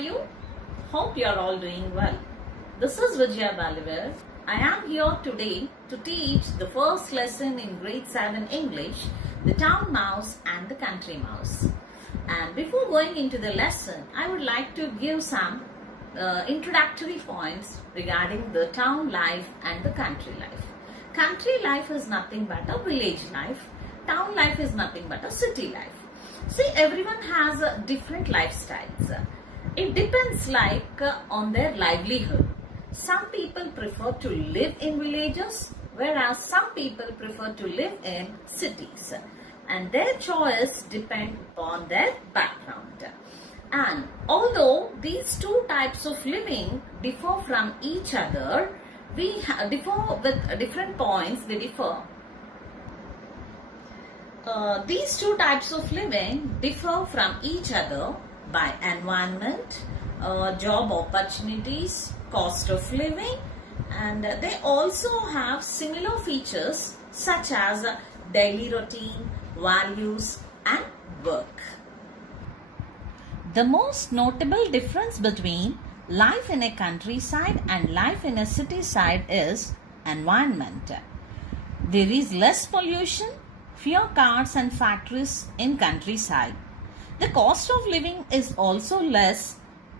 you? Hope you are all doing well. This is Vijaya Balivar. I am here today to teach the first lesson in grade 7 English, the town mouse and the country mouse. And before going into the lesson, I would like to give some introductory points regarding the town life and the country life. Country life is nothing but a village life. Town life is nothing but a city life. See, everyone has different lifestyles. It depends on their livelihood. Some people prefer to live in villages, whereas some people prefer to live in cities. And their choice depends upon their background. And although these two types of living differ from each other, we differ with different points. They differ. These two types of living differ from each other by environment, job opportunities, cost of living, and they also have similar features such as daily routine, values, and work. The most notable difference between life in a countryside and life in a city side is environment. There is less pollution, fewer cars and factories in countryside. The cost of living is also less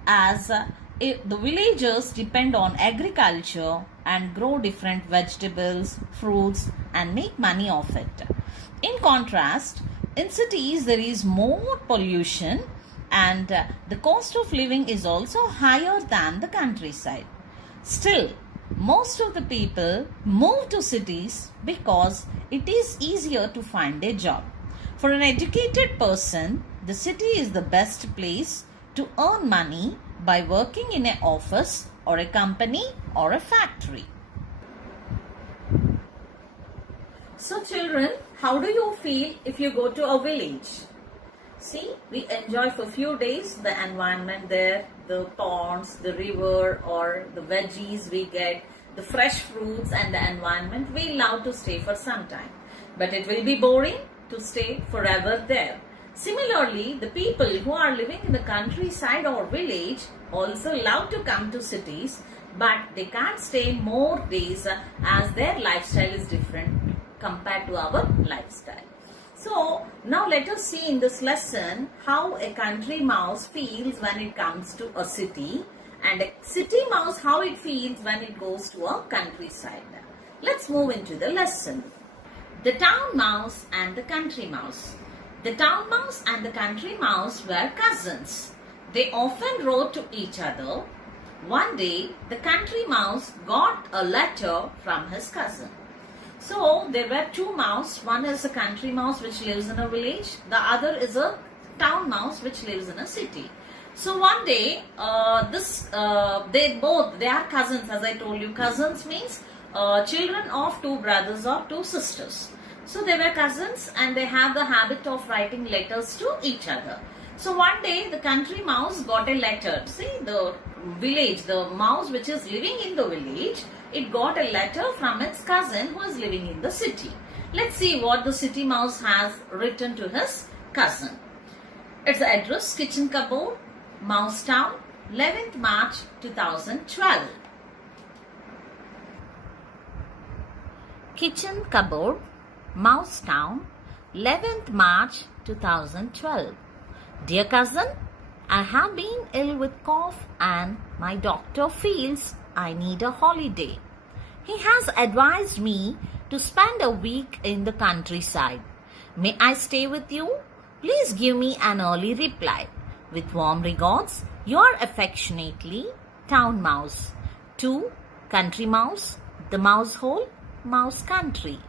as the villagers depend on agriculture and grow different vegetables, fruits and make money off it. In contrast, in cities there is more pollution and the cost of living is also higher than the countryside. Still, most of the people move to cities because it is easier to find a job. For an educated person, the city is the best place to earn money by working in an office or a company or a factory. So children, how do you feel if you go to a village? See, we enjoy for a few days the environment there, the ponds, the river or the veggies we get, the fresh fruits and the environment. We love to stay for some time. But it will be boring to stay forever there. Similarly, the people who are living in the countryside or village also love to come to cities, but they can't stay more days as their lifestyle is different compared to our lifestyle. So, now let us see in this lesson how a country mouse feels when it comes to a city and a city mouse how it feels when it goes to a countryside. Let's move into the lesson. The town mouse and the country mouse. The town mouse and the country mouse were cousins. They often wrote to each other. One day, the country mouse got a letter from his cousin. So, there were two mouse. One is a country mouse which lives in a village. The other is a town mouse which lives in a city. So, one day, they are cousins. As I told you, cousins means children of two brothers or two sisters. So, they were cousins and they have the habit of writing letters to each other. So, one day, the country mouse got a letter. See, the village, the mouse which is living in the village, it got a letter from its cousin who is living in the city. Let's see what the city mouse has written to his cousin. Its address, kitchen cupboard, Mouse Town, 11th March 2012. Kitchen cupboard, Mouse Town, 11th March 2012. Dear cousin, I have been ill with cough and my doctor feels I need a holiday. He has advised me to spend a week in the countryside. May I stay with you? Please give me an early reply. With warm regards, your affectionately, Town Mouse. To Country Mouse, the mouse hole, Mouse Country.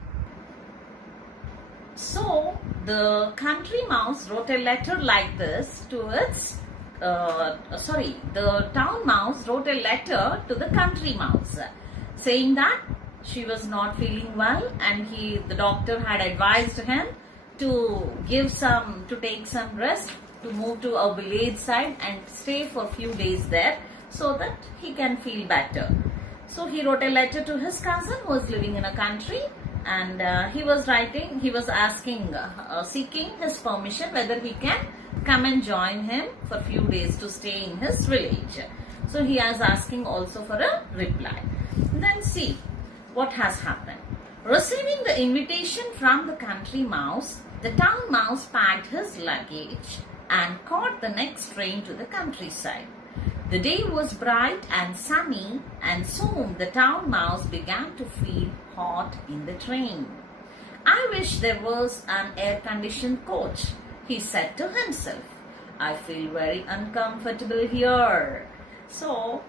So, the country mouse wrote a letter like this to its the town mouse wrote a letter to the country mouse saying that she was not feeling well and the doctor had advised him to take some rest, to move to a village side and stay for a few days there so that he can feel better. So he wrote a letter to his cousin who was living in a country and he was seeking his permission whether he can come and join him for a few days to stay in his village. So he is asking also for a reply. Then see what has happened. Receiving the invitation from the country mouse, the town mouse packed his luggage and caught the next train to the countryside. The day was bright and sunny, and soon the town mouse began to feel hot in the train. I wish there was an air-conditioned coach, he said to himself. I feel very uncomfortable here. So,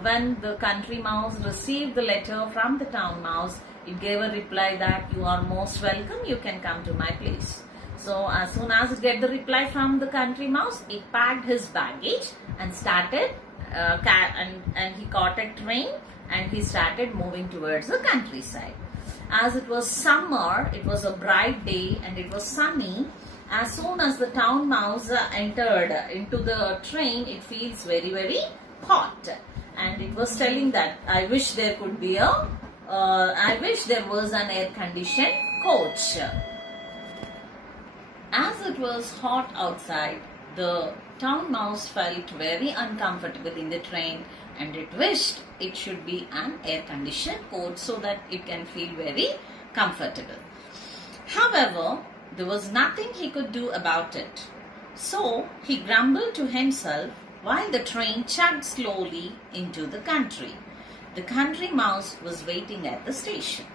when the country mouse received the letter from the town mouse, it gave a reply that you are most welcome, you can come to my place. So, as soon as it get the reply from the country mouse, it packed his baggage and started, and he caught a train and he started moving towards the countryside. As it was summer, it was a bright day and it was sunny. As soon as the town mouse entered into the train, it feels very, very hot. And it was telling that I wish there could be I wish there was an air-conditioned coach. As it was hot outside, the town mouse felt very uncomfortable in the train, and it wished it should be an air-conditioned coach so that it can feel very comfortable. However, there was nothing he could do about it. So he grumbled to himself while the train chugged slowly into the country. The country mouse was waiting at the station.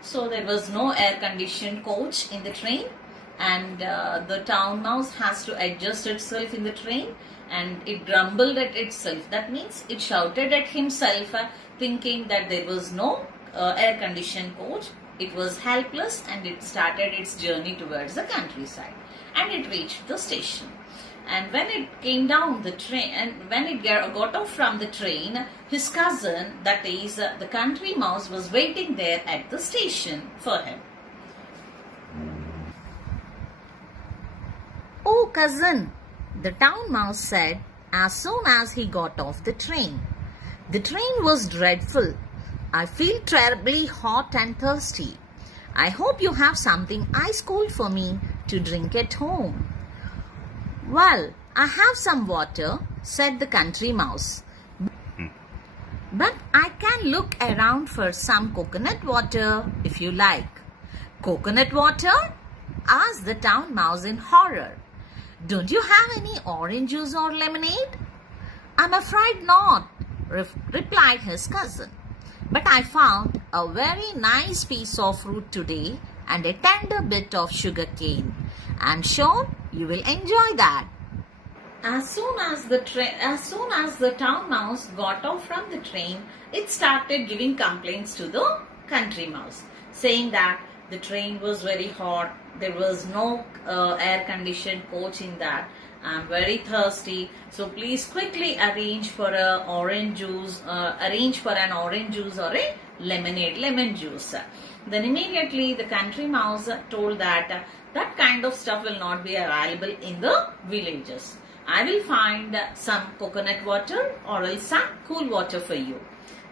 So there was no air-conditioned coach in the train, and the town mouse has to adjust itself in the train, and it grumbled at itself. That means it shouted at himself, thinking that there was no air-conditioned coach. It was helpless, and it started its journey towards the countryside, and it reached the station. And when it came down the train, and when it got off from the train, his cousin, that is the country mouse, was waiting there at the station for him. "Oh, cousin," the town mouse said as soon as he got off the train. "The train was dreadful. I feel terribly hot and thirsty. I hope you have something ice cold for me to drink at home." "Well, I have some water," said the country mouse. "But I can look around for some coconut water if you like." "Coconut water?" asked the town mouse in horror. "Don't you have any orange juice or lemonade?" "I'm afraid not," replied his cousin. "But I found a very nice piece of fruit today and a tender bit of sugar cane. I'm sure you will enjoy that." As soon as the town mouse got off from the train, it started giving complaints to the country mouse, saying that the train was very hot, there was no air-conditioned coach in that. I'm very thirsty, so please quickly arrange for an orange juice or a lemon juice. Then immediately the country mouse told that that kind of stuff will not be available in the villages. I will find some coconut water or else some cool water for you.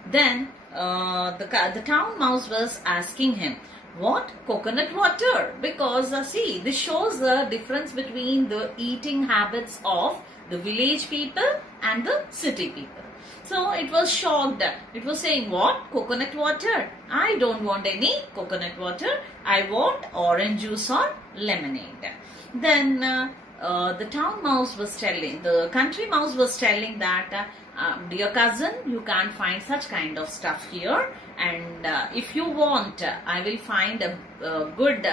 Then the town mouse was asking him, "What? Coconut water?" Because see, this shows the difference between the eating habits of the village people and the city people. So it was shocked. It was saying, "What? Coconut water? I don't want any coconut water. I want orange juice or lemonade." Then the country mouse was telling that, "Dear cousin, you can't find such kind of stuff here, and if you want, I will find a good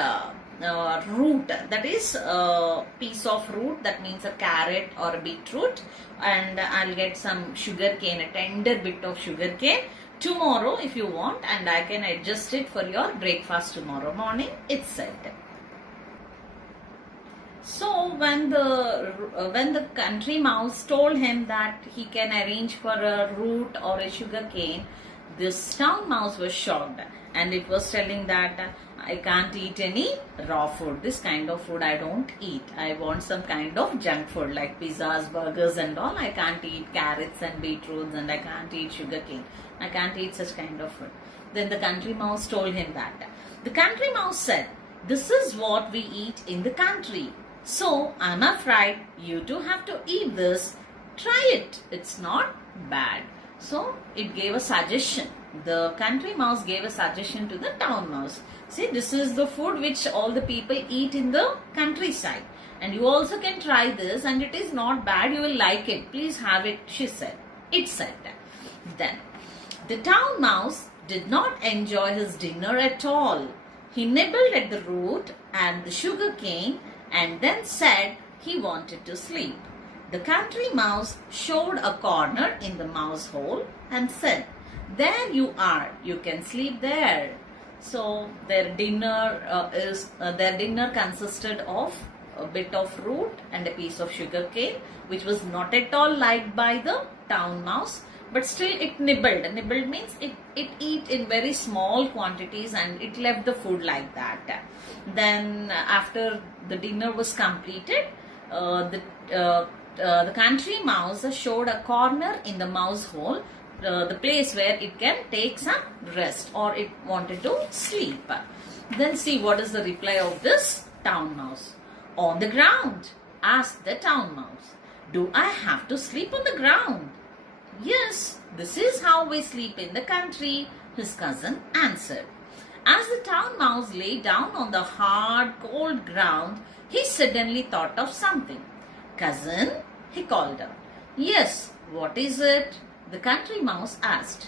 root, that is a piece of root, that means a carrot or a beetroot, and I'll get some sugar cane, a tender bit of sugar cane tomorrow if you want, and I can adjust it for your breakfast tomorrow morning," it said. So when the country mouse told him that he can arrange for a root or a sugar cane, this town mouse was shocked, and it was telling that, "I can't eat any raw food. This kind of food I don't eat. I want some kind of junk food like pizzas, burgers and all. I can't eat carrots and beetroots, and I can't eat sugar cane. I can't eat such kind of food." Then the country mouse told him that. The country mouse said, "This is what we eat in the country. So I'm afraid you too have to eat this. Try it. It's not bad. So it gave a suggestion. The country mouse gave a suggestion to the town mouse. See, this is the food which all the people eat in the countryside. And you also can try this, and it is not bad. You will like it. Please have it, she said. It said that. Then the town mouse did not enjoy his dinner at all. He nibbled at the root and the sugar cane and then said he wanted to sleep. The country mouse showed a corner in the mouse hole and said, "There you are, you can sleep there." So their dinner consisted of a bit of root and a piece of sugar cane, which was not at all liked by the town mouse, but still it nibbled. Nibbled means it eat in very small quantities and it left the food like that. Then after the dinner was completed, the country mouse showed a corner in the mouse hole, the place where it can take some rest or it wanted to sleep. Then see what is the reply of this town mouse. "On the ground," asked the town mouse. "Do I have to sleep on the ground?" "Yes, this is how we sleep in the country," his cousin answered. As the town mouse lay down on the hard, cold ground, he suddenly thought of something. "Cousin," he called out. "Yes, what is it?" the country mouse asked.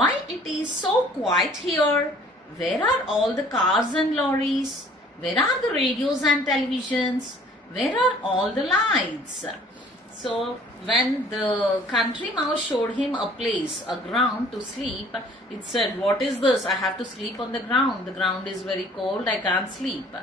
"Why, it is so quiet here. Where are all the cars and lorries? Where are the radios and televisions? Where are all the lights?" So when the country mouse showed him a place, a ground to sleep, it said, "What is this? I have to sleep on the ground. The ground is very cold. I can't sleep."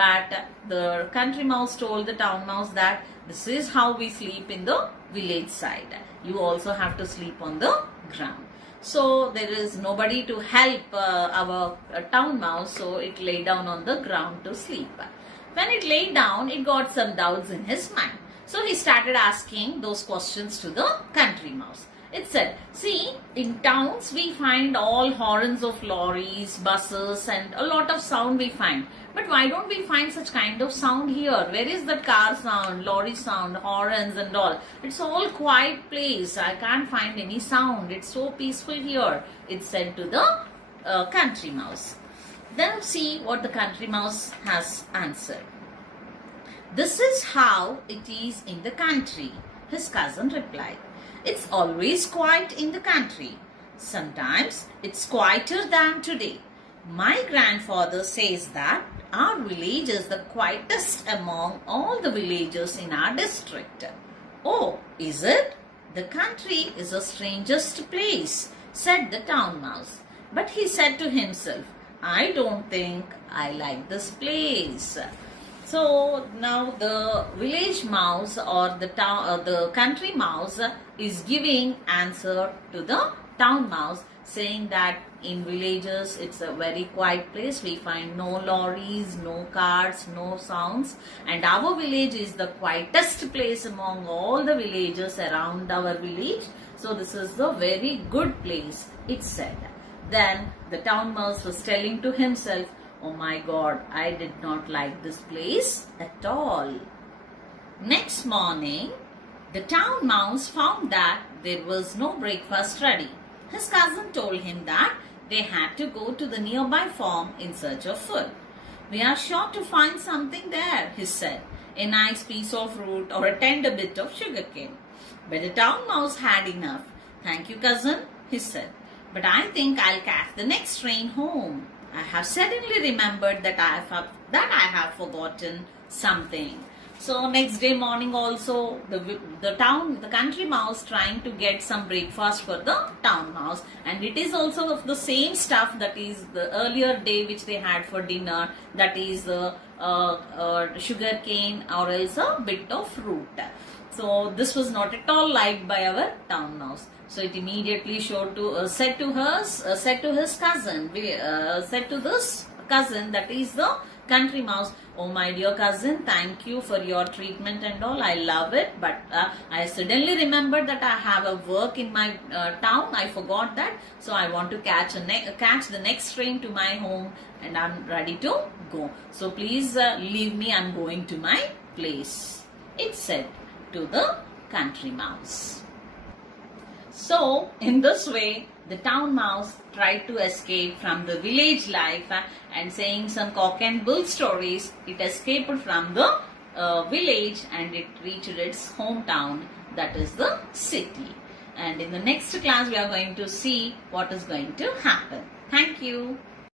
But the country mouse told the town mouse that this is how we sleep in the village side. You also have to sleep on the ground. So there is nobody to help our town mouse, so it lay down on the ground to sleep. When it lay down, it got some doubts in his mind. So he started asking those questions to the country mouse. It said, "See, in towns we find all horns of lorries, buses and a lot of sound we find. But why don't we find such kind of sound here? Where is that car sound, lorry sound, horns and all? It's all quiet place. I can't find any sound. It's so peaceful here," it said to the country mouse. Then see what the country mouse has answered. "This is how it is in the country," his cousin replied. "It's always quiet in the country. Sometimes it's quieter than today. My grandfather says that our village is the quietest among all the villages in our district." "Oh, is it? The country is the strangest place," said the town mouse. But he said to himself, "I don't think I like this place." So now the village mouse or the country mouse is giving answer to the town mouse, saying that in villages it's a very quiet place. We find no lorries, no cars, no sounds, and our village is the quietest place among all the villages around our village. So this is the very good place, it said. Then the town mouse was telling to himself, "Oh my God, I did not like this place at all." Next morning, the town mouse found that there was no breakfast ready. His cousin told him that they had to go to the nearby farm in search of food. "We are sure to find something there," he said, "a nice piece of fruit or a tender bit of sugarcane." But the town mouse had enough. "Thank you, cousin," he said, "but I think I'll catch the next train home. I have suddenly remembered that I have forgotten something." So next day morning also, the country mouse trying to get some breakfast for the town mouse, and it is also of the same stuff that is the earlier day which they had for dinner, that is sugar cane or else a bit of root. So this was not at all liked by our town mouse. So it immediately said to his cousin, said to this cousin, that is the country mouse, "Oh my dear cousin, thank you for your treatment and all. I love it, but I suddenly remembered that I have a work in my town. I forgot that, so I want to catch the next train to my home, and I'm ready to go. So please leave me. I'm going to my place, it said to the country mouse. So, in this way, the town mouse tried to escape from the village life and saying some cock and bull stories, it escaped from the village and it reached its hometown, that is the city. And in the next class, we are going to see what is going to happen. Thank you.